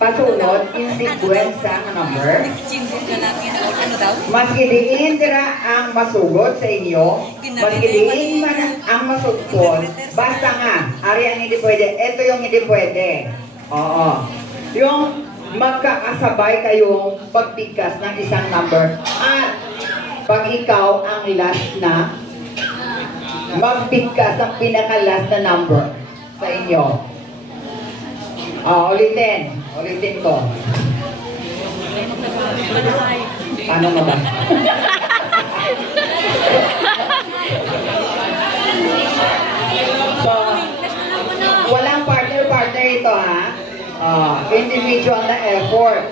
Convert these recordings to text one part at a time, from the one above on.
pasunod in sequence sa number. Maski diin dira ang masugod sa inyo, maski diin man ang masugpon, basta nga, ari ang hindi pwede, ito yung hindi pwede. Oo. Yung magkakasabay kayong pagbigkas ng isang number at pag ikaw ang last na, magbigkas ang pinaka-last na number sa inyo. Ulitin ko. Ano mo ba? So, walang partner ito ha. Individual na effort.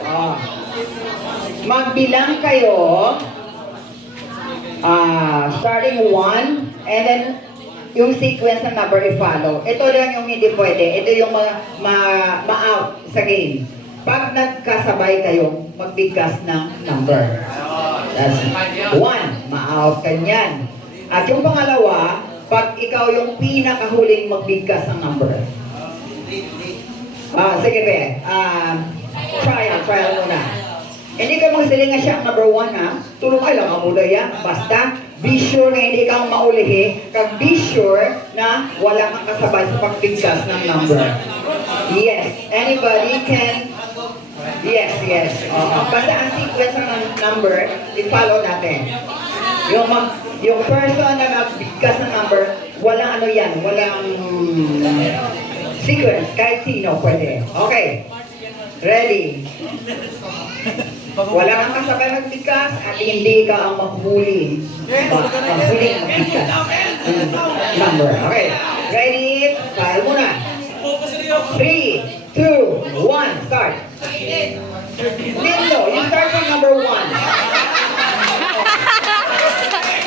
Magbilang kayo starting 1 and then yung sequence ng number i-follow. Ito lang yung hindi pwede. Ito yung ma-out sa game. Pag nagkasabay kayong magbigkas ng number. That's 1, ma-out ka niyan. At yung pangalawa, pag ikaw yung pinakahuling magbigkas ng number. Sige be. Trial muna. Hindi ka magsilinga siya ang number 1 ha. Tulong ay lang ang mula yan. Basta, be sure na hindi kang maulihi. Kag be sure na wala kang kasabay sa pagbigkas ng number. Yes. Anybody can... Yes. Basta ang sequence ng number, i-follow natin. Yung person na nagbigkas ng number, walang ano yan, walang sequence. Kahit sino pwede. Okay. Ready? Wala kang kasabay magbigkas at hindi ka ang maghuli. Maghuli magbigkas. Number. Okay. Ready? File muna. 3, 2, 1, start. Lindo, you start from number 1.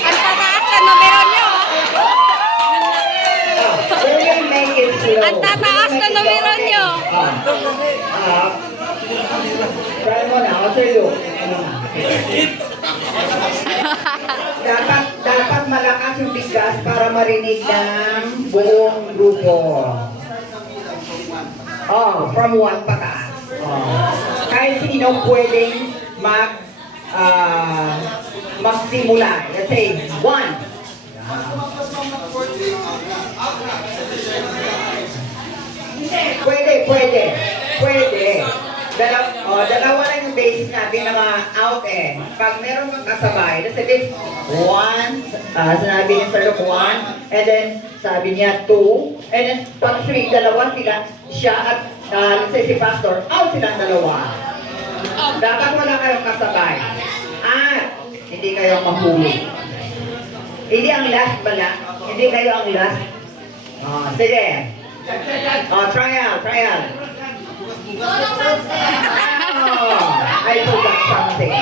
Ang tataas na numero nyo. Really make it slow. Ang tataas na numero nyo. Try mo na, Sir Luke. Dapat malakas yung bigkas para marinig ng buong grupo. From 1 pataas. Kahit sino pwedeng magsimula. Let's say, 1. Pwede. Dalawa lang yung basis natin na out eh. Pag meron kang kasabay, let's say this, 1, sinabi niya sa Luke 1, and then sabi niya 2, and then pag 3, dalawa sila, siya at let's say si Pastor, out silang dalawa. Dapat wala kayong kasabay. At hindi kayo mahuli. Hindi ang last pala. Hindi kayo ang last. Sige. Trial. I forgot something.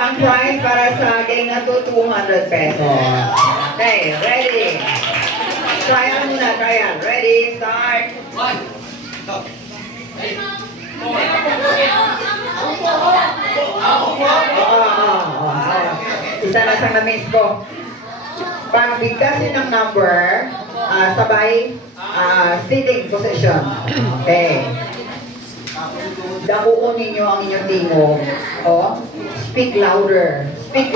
Ang price para sa game na to, 200 pesos. Okay, ready? Trial muna, trial. Ready, start. 1, go. Isa na sa na-miss ko. Pag bigkasin ng number, sabay sitting position. Okay. Dakuon ninyo ang inyong tingog. Speak louder. May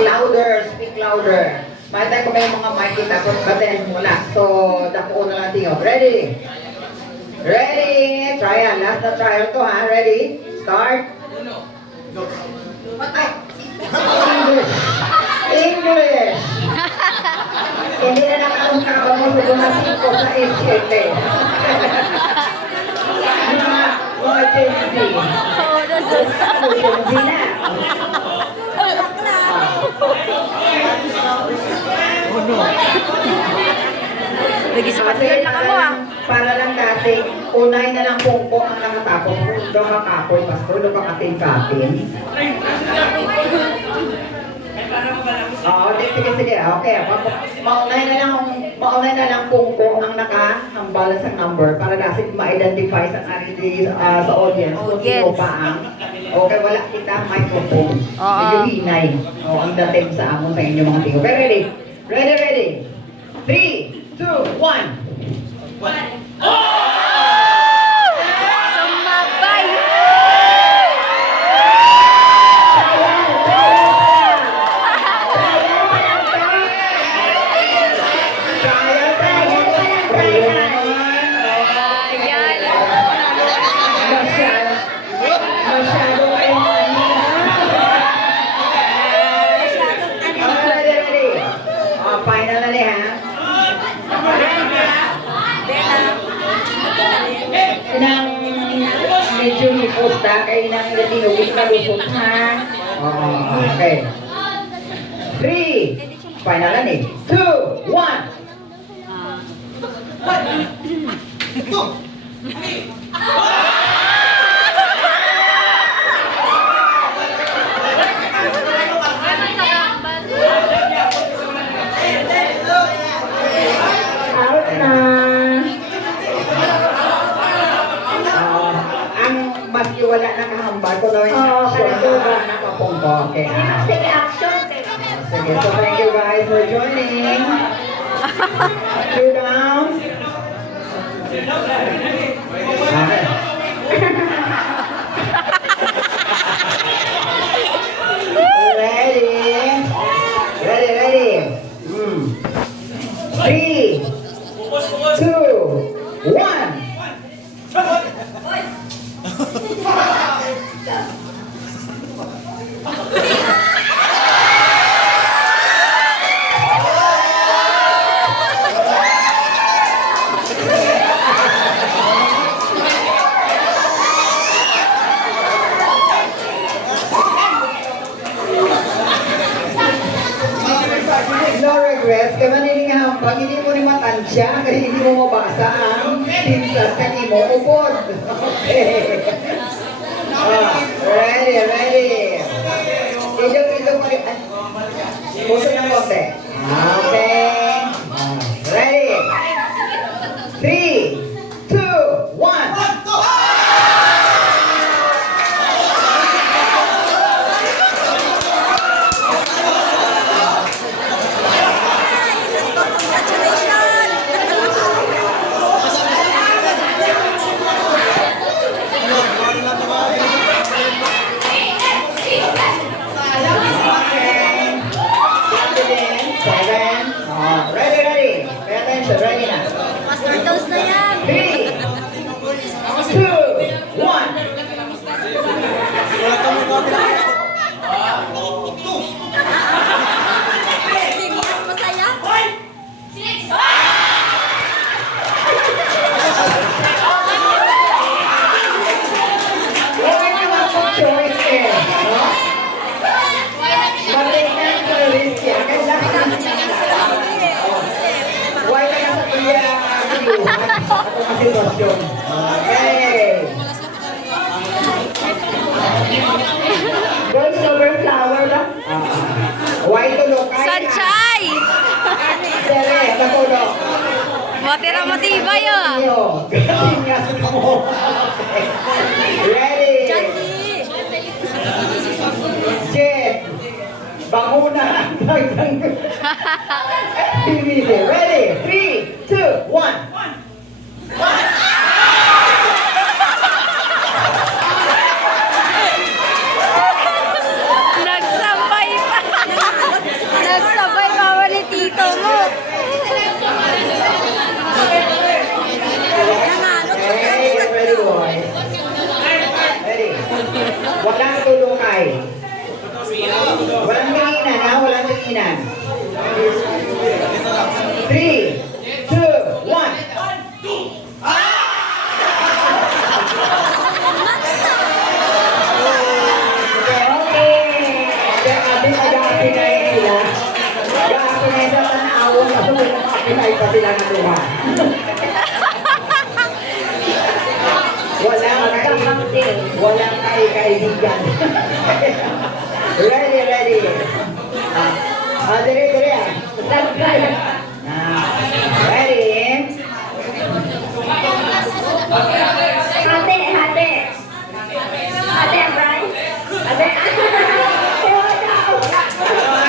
tayo may mga mic kita kung batin wala. So, dakuon na lang tingog. Ready? Trial. Last na trial to ha. Ready? Start. English. Hindi na nakakaba mo sa mga 5 sa 7. Mga Gen Z. Gen Z na. Nag-ispat-ispat na ka mo ah. Para lang dati, unay na lang pungpong ang nakatapos. Doon makapoy, pastor, doon makating-kating. Sige. Okay. Maunay na lang pungpong ang nakahambal sa number para kasi ma-identify sa sa audience kung sino pa ang okay, wala kita microphone. Medyo hinay. Ang dating sa amon sa inyo mga tingo. Okay, ready? 3, 2, 1. Sumabay! Basta kayo nang tinugis na lusot ha. Okay. 3. Final na eh. 2, 1. Out na. Ang masiwala na kahambal ko daw yung shoulder na kapungko. Okay. Sige, action. Sige, so thank you guys for joining. Two down. Okay. Ready? Ready, ready. 3, 2, 1. No regrets, kaya manilingahan pag hindi mo rin matansya, kaya hindi mo mabasa ang pinsas na hindi mo upod. Okay. Ready, ready. Idong mo rin. Puso ng konti. Okay. Ready. 3, 2, 1. Seven. Ready, ready. Pay attention. Ready na. Master dose na yan. 3, 2, 1. Serious, masaya. Huwag niyo akong choice eh. No? Matignan sa risk yan. Kailangan why na nasa tuya ang kiliwan at ang sitwasyon. Okay. Girls over flower ba? Why tulog? Sanchay! Sere, natulog. Matira matibay ah. Gatingas mo. Ready? Jet. Banguna. Ready? 3, 2, 1. Nagsabay pa. Nagsabay pa ba ni tito mo? Okay, ready boys. Ready. Walang tulungay. Walang tinginan ha, walang tinginan. 3, 2, 1. Okay. Sabi nag-a-appinay sila. Nag-a-appinay sa tanawon kasi nag-a-appinay pa sila ng luha. Walang kaibigan. Ready, ready. Dire. Ready.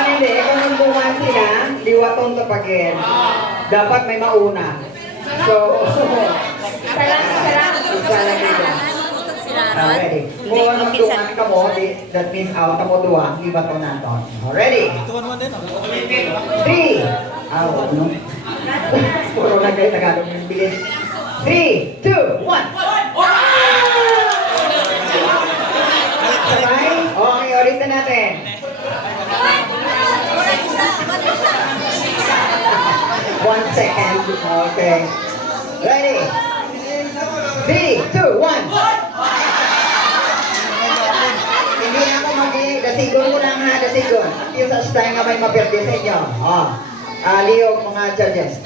Hindi, kung nagbuman sila, liwatong tapagin. Dapat may mauna. So, isa lang dito. Ready. Kung nagbuman ka mo, that means out ka mo duwa, di ba ito natin? Ready? 3. No? Puro na kayo Tagalog yung bilis. 3, 2, 1. Sabay? Okay, ulit na natin. 1 second. Okay. Ready? 3, 2, 1. seconds. Until such time na may mapirdi sa inyo. Oh. Liyog mga judges.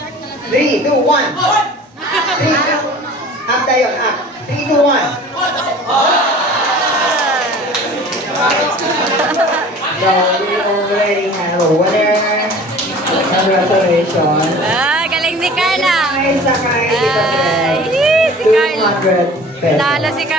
3, 2, 1. 3, 2, up tayo, up. 3, 2, 1. So, we already have a winner. Congratulations. Galing ni Carla. Ay, sakay dito, Ay, si Carla. 200 pesos. Lalo si Carla.